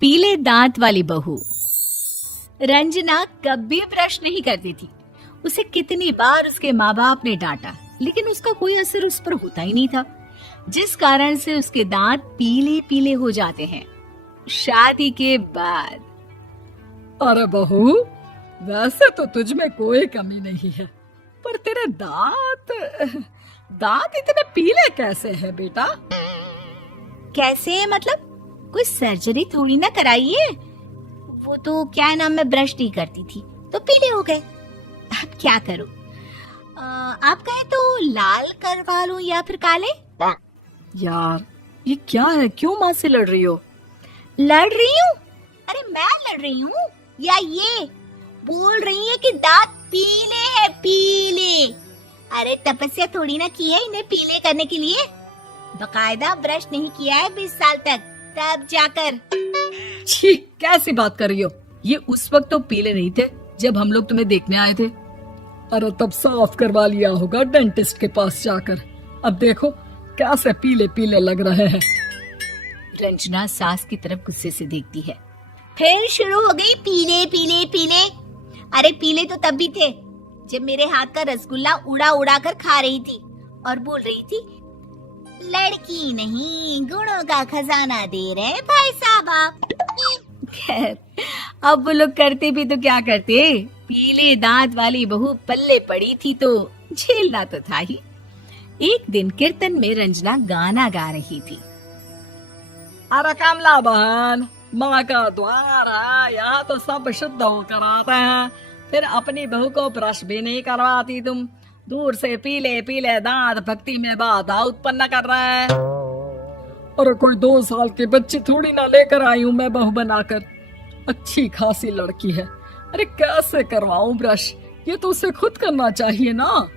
पीले दांत वाली बहू। रंजना कभी ब्रश नहीं करती थी। उसे कितनी बार उसके माँ बाप ने डांटा, लेकिन उसका कोई असर उस पर होता ही नहीं था, जिस कारण से उसके दांत पीले पीले हो जाते हैं। शादी के बाद अरे बहू, वैसे तो तुझ में कोई कमी नहीं है, पर तेरे दांत इतने पीले कैसे हैं बेटा? कैसे मतलब? कोई सर्जरी थोड़ी ना कराइए। वो तो क्या नाम, मैं ब्रश नहीं करती थी तो पीले हो गए। अब क्या करूं? आप कहे तो लाल करवा लूं या फिर काले? यार ये क्या है, क्यों माँ से लड़ रही हो? लड़ रही हूँ? अरे मैं लड़ रही हूँ या ये बोल रही है कि दांत पीले हैं, पीले। अरे तपस्या थोड़ी ना की है इन्हें पीले करने के लिए। बकायदा ब्रश नहीं किया है 20 साल तक, तब जाकर। छी, कैसी बात कर रही हो? ये उस वक्त तो पीले नहीं थे जब हम लोग तुम्हें देखने आए थे। अरे तब साफ करवा लिया होगा डेंटिस्ट के पास जाकर। अब देखो कैसे पीले पीले लग रहे हैं। रंजना सास की तरफ गुस्से से देखती है। फिर शुरू हो गई पीले पीले पीले। अरे पीले तो तब भी थे जब मेरे हाथ का रसगुल्ला उड़ा उड़ा कर खा रही थी और बोल रही थी, लड़की नहीं गुणों का खजाना दे रहे भाई साहब आप। खैर, अब वो लोग करते भी तो क्या करते, पीले दांत वाली बहू पल्ले पड़ी थी तो झेलना तो था ही। एक दिन कीर्तन में रंजना गाना गा रही थी। अरे कमला बहन, माँ का द्वार है, यहाँ तो सब शुद्ध होकर आते हैं, फिर अपनी बहू को ब्रश भी नहीं करवाती तुम। दूर से पीले पीले दांत भक्ति में बाधा उत्पन्न कर रहे हैं। अरे कोई 2 साल के बच्चे थोड़ी ना लेकर आई हूँ मैं बहू बनाकर। अच्छी खासी लड़की है, अरे कैसे करवाऊं ब्रश? ये तो उसे खुद करना चाहिए ना।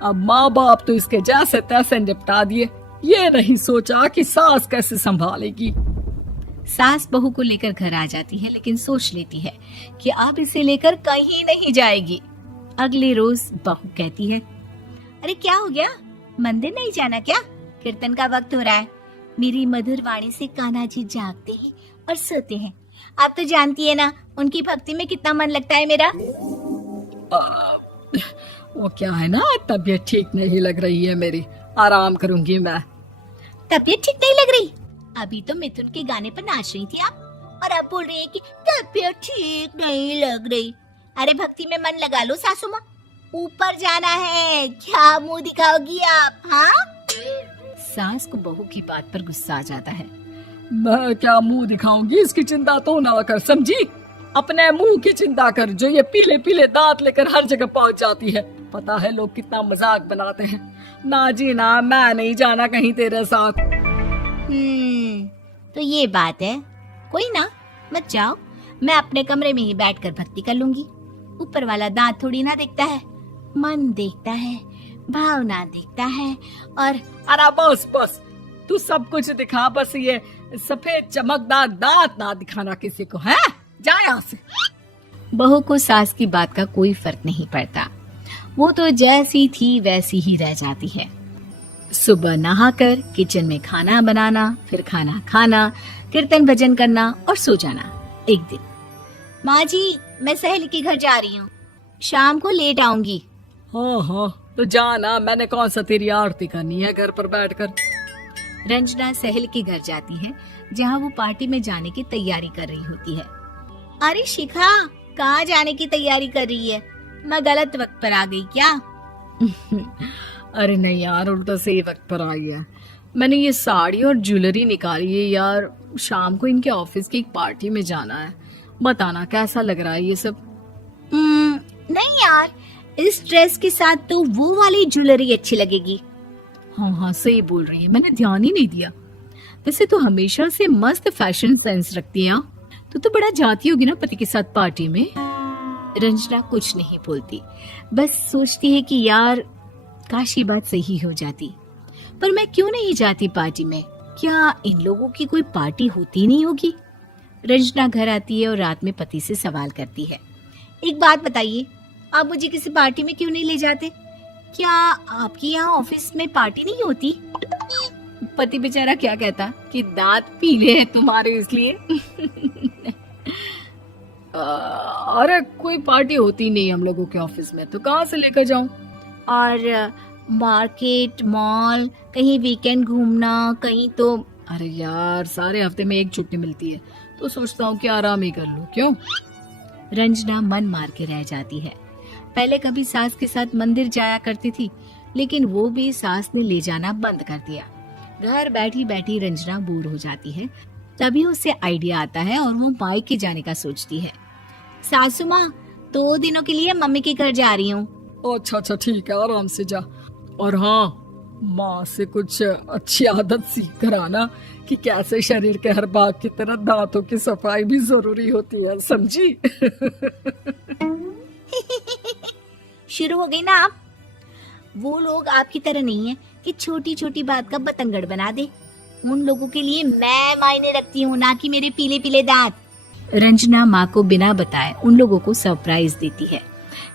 अब माँ बाप तो इसके जैसे तैसे निपटा दिए, ये नहीं सोचा कि सास कैसे संभालेगी। सास बहू को लेकर घर आ जाती है, लेकिन सोच लेती है कि अब इसे लेकर कहीं नहीं जाएगी। अगले रोज बहू कहती है, अरे क्या हो गया, मंदिर नहीं जाना क्या? कीर्तन का वक्त हो रहा है। मेरी मधुर वाणी से कान्हा जी जागते हैं और सोते हैं। आप तो जानती है ना उनकी भक्ति में कितना मन लगता है मेरा। वो क्या है ना, तबीयत ठीक नहीं लग रही है मेरी, आराम करूंगी मैं। तबीयत ठीक नहीं लग रही? अभी तो मिथुन के गाने पर नाच रही थी आप, और अब बोल रही है कि तबीयत ठीक नहीं लग रही। अरे भक्ति में मन लगा लो सासू माँ, ऊपर जाना है, क्या मुंह दिखाओगी आप? हाँ? सास को बहू की बात पर गुस्सा आ जाता है। मैं क्या मुंह दिखाऊंगी, इसकी चिंता तो ना कर, समझी? अपने मुंह की चिंता कर, जो ये पीले पीले दांत लेकर हर जगह पहुंच जाती है। पता है लोग कितना मजाक बनाते हैं। ना जी ना, मैं नहीं जाना कहीं तेरे साथ। तो ये बात है। कोई ना, मत जाओ, मैं अपने कमरे में ही बैठकर भक्ति कर लूंगी। ऊपर वाला दांत थोड़ी ना देखता है, मन देखता है, भावना देखता है। और अरे बस बस, तू सब कुछ दिखा, बस ये सफेद चमकदार दांत ना दिखाना किसी को, है? जा यहाँ से। बहू को सास की बात का कोई फर्क नहीं पड़ता, वो तो जैसी थी वैसी ही रह जाती है। सुबह नहाकर किचन में खाना बनाना, फिर खाना खाना, कीर्तन भजन करना और सो जाना। एक दिन, माँ जी मैं सहेली के घर जा रही हूँ, शाम को लेट आऊंगी। हाँ हाँ तो जाना, मैंने कौन सा तेरी आरती करनी है घर पर बैठकर। रंजना सहेली के घर जाती है, जहाँ वो पार्टी में जाने की तैयारी कर रही होती है। अरे शिखा, कहाँ जाने की तैयारी कर रही है? मैं गलत वक्त पर आ गई क्या? अरे नहीं यार, उल्टा सही वक्त पर आ गया। मैंने ये साड़ी और ज्वेलरी निकाली है यार, शाम को इनके ऑफिस की एक पार्टी में जाना है। बताना कैसा लग रहा है ये सब? नहीं यार, इस ड्रेस के साथ तो वो वाली ज्वेलरी अच्छी लगेगी। हाँ हाँ सही बोल रही है, मैंने ध्यान ही नहीं दिया। वैसे तो हमेशा से मस्त फैशन सेंस रखती है। तो बड़ा जाती होगी ना पति के साथ पार्टी में। रंजना कुछ नहीं बोलती, बस सोचती है कि यार काश ये बात सही हो जाती, पर मैं क्यों नहीं जाती पार्टी में? क्या इन लोगों की कोई पार्टी होती नहीं होगी? रंजना घर आती है और रात में पति से सवाल करती है, एक बात बताइए, आप मुझे किसी पार्टी में क्यों नहीं ले जाते? क्या आपकी यहाँ ऑफिस में पार्टी नहीं होती? पति बेचारा क्या कहता कि दांत पीले हैं तुम्हारे इसलिए। अरे कोई पार्टी होती नहीं हम लोगों के ऑफिस में, तो कहाँ से लेकर जाऊं? और मार्केट, मॉल, कहीं वीकेंड घूमना, कहीं तो। अरे यार, सारे हफ्ते में एक छुट्टी मिलती है, तो सोचता हूँ कि आराम ही कर लूं। क्यों? रंजना मन मार के रह जाती है। पहले कभी सास के साथ मंदिर जाया करती थी, लेकिन वो भी सास ने ले जाना बंद कर दिया। घर बैठी बैठी रंजना बोर हो जाती है। तभी उसे आइडिया आता है और वो मायके जाने का सोचती है। सासू माँ, 2 दिनों के लिए मम्मी के घर जा रही हूँ। अच्छा अच्छा, ठीक है, आराम से जा। और हाँ, माँ से कुछ अच्छी आदत सीख कर आना कि कैसे शरीर के हर भाग की तरह दांतों की सफाई भी जरूरी होती है, समझी? शुरू हो गई ना आप। वो लोग आपकी तरह नहीं है कि छोटी छोटी बात का बतंगड़ बना दे। उन लोगों के लिए मैं मायने रखती हूँ, ना कि मेरे पीले पीले दांत। रंजना माँ को बिना बताए उन लोगों को सरप्राइज देती है,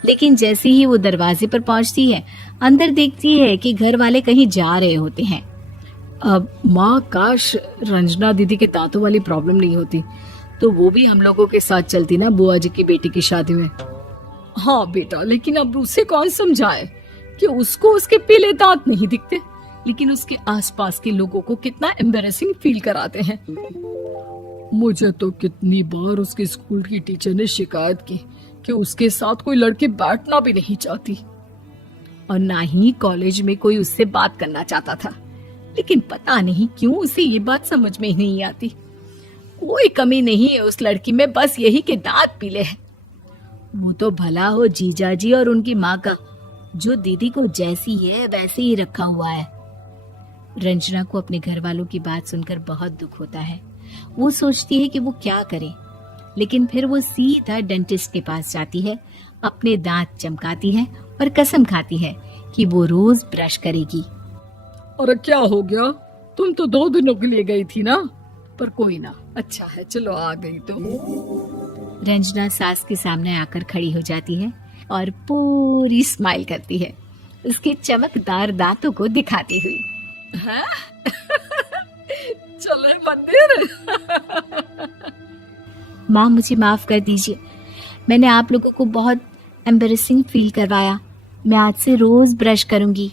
लेकिन जैसे ही वो दरवाजे पर पहुंचती है, अंदर देखती है कि घर वाले कहीं जा रहे होते हैं। अब माँ, काश रंजना दीदी के दांतों वाली प्रॉब्लम नहीं होती, तो वो भी हम लोगों के साथ चलती ना बुआ जी की बेटी की शादी में। हाँ बेटा, लेकिन अब उसे कौन समझाए कि उसको उसके पीले दांत नहीं दिखते, लेकिन उसके आसपास के लोगों को कितना एम्बैरेसिंग फील कराते हैं। मुझे तो कितनी बार उसके स्कूल की टीचर ने शिकायत की कि उसके साथ कोई लड़की बैठना भी नहीं चाहती, और ना ही कॉलेज में कोई उससे बात करना चाहता था। लेकिन पता नहीं क्यों उसे ये बात समझ में ही नहीं आती। कोई कमी नहीं है उस लड़की में, बस यही कि दांत पीले हैं। वो तो भला हो जीजा जी और उनकी माँ का, जो दीदी को जैसी है वैसे ही रखा हुआ है। रंजना को अपने घर वालों की बात सुनकर बहुत दुख होता है। वो सोचती है कि वो क्या करे, लेकिन फिर वो सीधा डेंटिस्ट के पास जाती है, अपने दांत चमकाती है और कसम खाती है कि वो रोज ब्रश करेगी। अरे क्या हो गया? तुम तो 2 दिनों के लिए गई थी ना, पर कोई ना, अच्छा है, चलो आ गई तो। रंजना सास के सामने आकर खड़ी हो जाती है और पूरी स्माइल करती है, उसके चमकदार दांतों को दिखाती हुई। हैं? चले मंदिर? माँ, मुझे माफ कर दीजिए, मैंने आप लोगों को बहुत एम्बैरेसिंग फील करवाया। मैं आज से रोज ब्रश करूंगी।